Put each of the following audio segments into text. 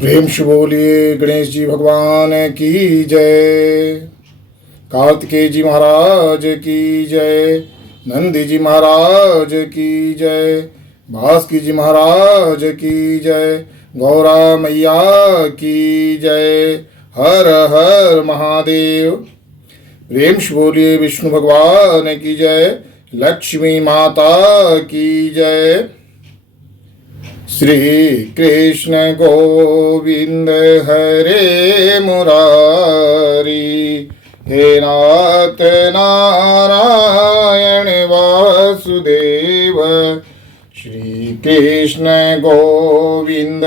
प्रेम से बोलिए गणेश जी भगवान की जय, कार्तिकेय जी महाराज की जय, नंदी जी महाराज की जय, भास्की जी महाराज की जय, गौरा मैया की जय। हर हर महादेव। प्रेम से बोलिए विष्णु भगवान की जय, लक्ष्मी माता की जय। श्री कृष्ण गोविंद हरे मुरारी, हे नाथ नारायण वासुदेव। श्री कृष्ण गोविंद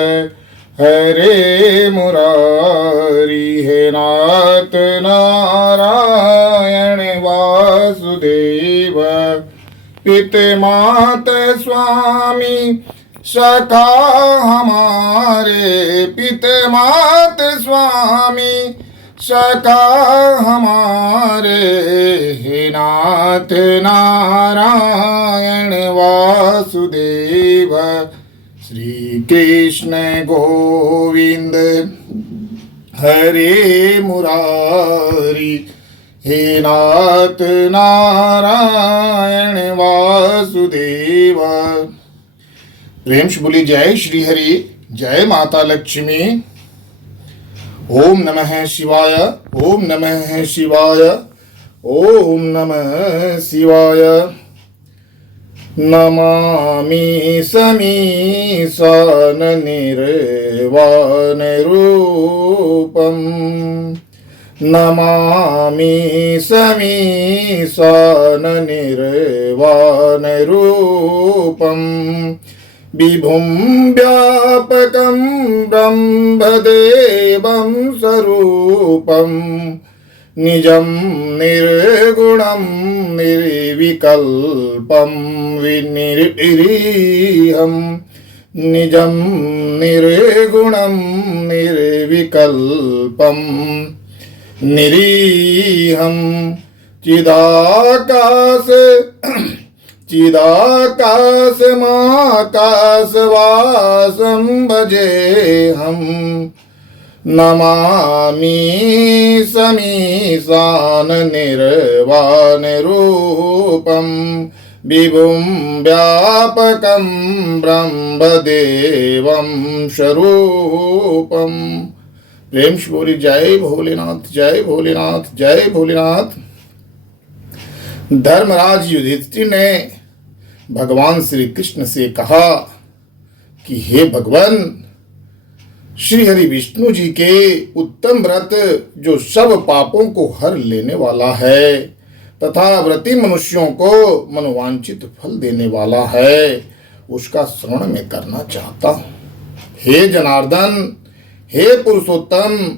हरे मुरारी, हे नाथ नारायण वासुदेव। पितमात स्वामी सखा हमारे, पितमात स्वामी सखा हमारे, हे नाथ नारायण वासुदेव। श्री कृष्ण गोविंद हरे मुरारी, हे नाथ नारायण वासुदेव। प्रेम से बोली जय श्री हरि, जय माता लक्ष्मी। ओम नमः शिवाय, ओम नमः शिवाय, ओम नमः शिवाय। नमामि समीसान निर्वाण रूपम, नमामि समीसान निर्वाण रूपम। विभुं व्यापकं ब्रह्मदेवं स्वरूपं, निजं निर्गुणं निर्विकल्पं विनिर्विरीहं, निजं निर्गुणं निर्विकल्पं निरीहं। चिदाकाश चिदाकाशमाकाशवासं भजेऽहं, नमामि समीसान निर्वाण रूपं, विभुं व्यापकं ब्रह्मदेवं स्वरूपं। प्रेम से बोली जय भोलेनाथ, जय भोलेनाथ, जय भोलेनाथ। धर्मराज युधिष्ठिर ने भगवान श्री कृष्ण से कहा कि हे भगवान, श्री हरि विष्णु जी के उत्तम व्रत जो सब पापों को हर लेने वाला है तथा व्रती मनुष्यों को मनोवांछित फल देने वाला है, उसका श्रवण में करना चाहता हूँ। हे जनार्दन, हे पुरुषोत्तम,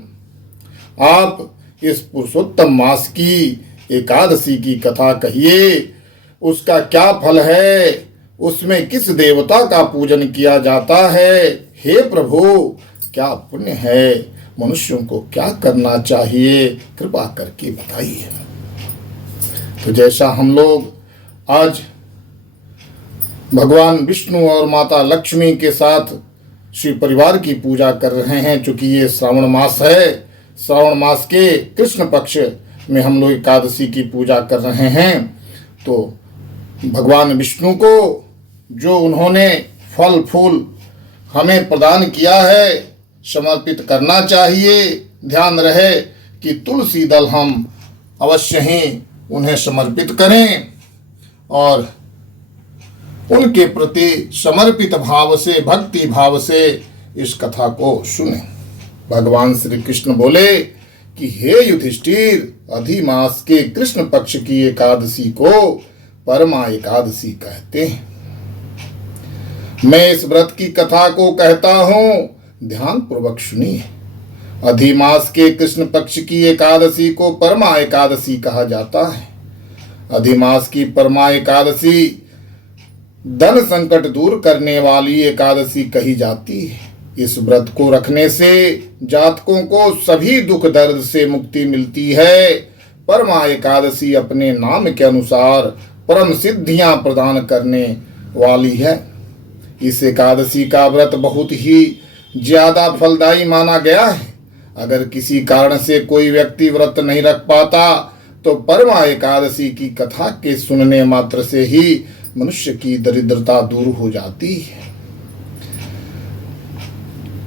आप इस पुरुषोत्तम मास की एकादशी की कथा कहिए। उसका क्या फल है, उसमें किस देवता का पूजन किया जाता है। हे प्रभु, क्या पुण्य है, मनुष्यों को क्या करना चाहिए, कृपा करके बताइए। तो जैसा हम लोग आज भगवान विष्णु और माता लक्ष्मी के साथ शिव परिवार की पूजा कर रहे हैं, चूंकि ये श्रावण मास है, श्रावण मास के कृष्ण पक्ष में हम लोग एकादशी की पूजा कर रहे हैं, तो भगवान विष्णु को जो उन्होंने फल फूल हमें प्रदान किया है समर्पित करना चाहिए। ध्यान रहे कि तुलसी दल हम अवश्य ही उन्हें समर्पित करें और उनके प्रति समर्पित भाव से, भक्ति भाव से इस कथा को सुने। भगवान श्री कृष्ण बोले कि हे युधिष्ठिर, अधिमास के कृष्ण पक्ष की एकादशी को परमा एकादशी कहते हैं। मैं इस व्रत की कथा को कहता हूं, ध्यान पूर्वक सुनिए। अधिमास के कृष्ण पक्ष की एकादशी को परमा एकादशी कहा जाता है। अधिमास की परमा एकादशी धन संकट दूर करने वाली एकादशी कही जाती है। इस व्रत को रखने से जातकों को सभी दुख दर्द से मुक्ति मिलती है। परमा एकादशी अपने नाम के अनुसार परम सिद्धियां प्रदान करने वाली है। इस एकादशी का व्रत बहुत ही ज्यादा फलदायी माना गया है। अगर किसी कारण से कोई व्यक्ति व्रत नहीं रख पाता तो परमा एकादशी की कथा के सुनने मात्र से ही मनुष्य की दरिद्रता दूर हो जाती है।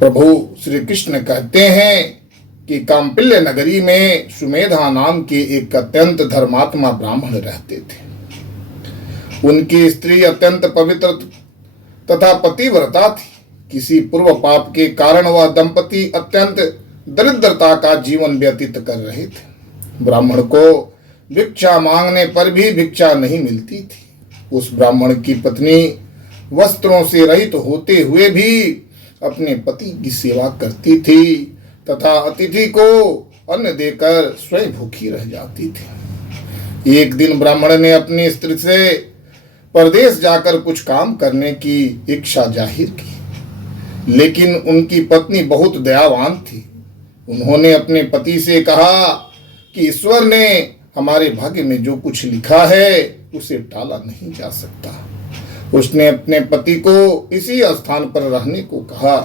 प्रभु श्री कृष्ण कहते हैं कि कांपिल्य नगरी में सुमेधा नाम के एक अत्यंत धर्मात्मा ब्राह्मण रहते थे। उनकी स्त्री अत्यंत पवित्र तथा पतिव्रता थी। किसी पूर्व पाप के कारण वह दंपति अत्यंत दरिद्रता का जीवन व्यतीत कर रहे थे। ब्राह्मण को भिक्षा मांगने पर भी भिक्षा नहीं मिलती थी। उस ब्राह्मण की पत्नी वस्त्रों से रहित होते हुए भी अपने पति की सेवा करती थी तथा अतिथि को अन्न देकर स्वयं भूखी रह जाती थी। एक दिन ब्राह्मण ने अपनी स्त्री से परदेश जाकर कुछ काम करने की इच्छा जाहिर की, लेकिन उनकी पत्नी बहुत दयावान थी। उन्होंने अपने पति से कहा कि ईश्वर ने हमारे भाग्य में जो कुछ लिखा है उसे टाला नहीं जा सकता। उसने अपने पति को इसी स्थान पर रहने को कहा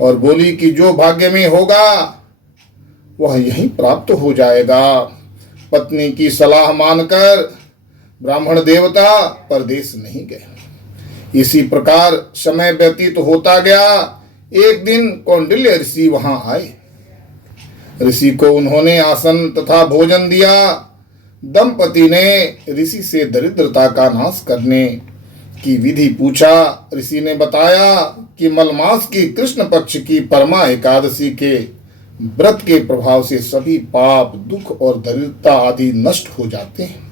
और बोली कि जो भाग्य में होगा वह यहीं प्राप्त हो जाएगा। पत्नी की सलाह मानकर ब्राह्मण देवता परदेश नहीं गए। इसी प्रकार समय व्यतीत होता गया। एक दिन कौंडिल्य ऋषि वहां आए। ऋषि को उन्होंने आसन तथा भोजन दिया। दंपति ने ऋषि से दरिद्रता का नाश करने की विधि पूछा। ऋषि ने बताया कि मलमास की कृष्ण पक्ष की परमा एकादशी के व्रत के प्रभाव से सभी पाप, दुख और दरिद्रता आदि नष्ट हो जाते हैं।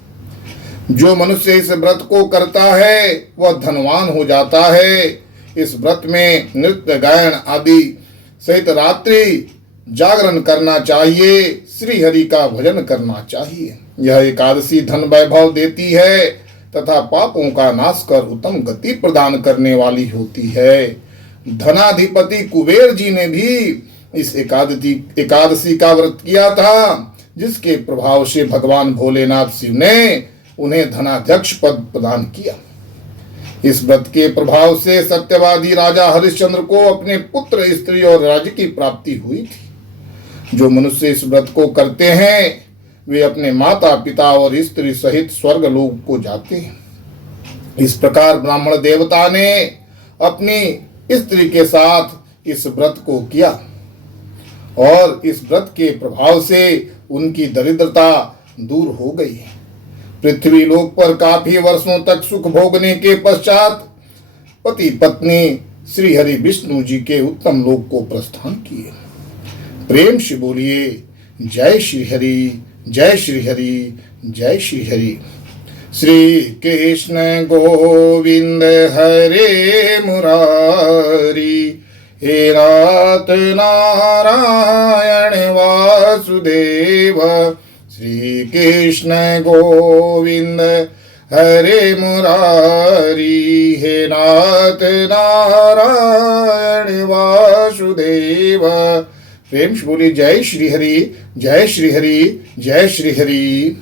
जो मनुष्य इस व्रत को करता है वह धनवान हो जाता है। इस व्रत में नृत्य, गायन आदि सहित रात्रि जागरण करना चाहिए। श्री हरि का भजन करना चाहिए। यह एकादशी धन वैभव देती है तथा पापों का नाश कर उत्तम गति प्रदान करने वाली होती है। धनाधिपति कुबेर जी ने भी इस एकादशी का व्रत किया था, जिसके प्रभाव से भगवान भोलेनाथ शिव ने उन्हें धनाध्यक्ष पद प्रदान किया। इस व्रत के प्रभाव से सत्यवादी राजा हरिश्चंद्र को अपने पुत्र, स्त्री और राज्य की प्राप्ति हुई थी। जो मनुष्य इस व्रत को करते हैं वे अपने माता पिता और स्त्री सहित स्वर्ग लोक को जाते हैं। इस प्रकार ब्राह्मण देवता ने अपनी स्त्री के साथ इस व्रत को किया और इस व्रत के प्रभाव से उनकी दरिद्रता दूर हो गई। पृथ्वी लोक पर काफी वर्षों तक सुख भोगने के पश्चात पति पत्नी श्री हरि विष्णु जी के उत्तम लोक को प्रस्थान किए। प्रेम से बोलिए जय श्री हरि, जय श्री हरि, जय श्री हरि। श्री कृष्ण गोविंद हरे मुरारी, हे नाथ नारायण वासुदेव। श्री कृष्ण गोविंद हरे मुरारी, हे नाथ नारायण वासुदेव। प्रेम से बोलिए जय श्री हरि, जय श्री हरि, जय श्री हरि।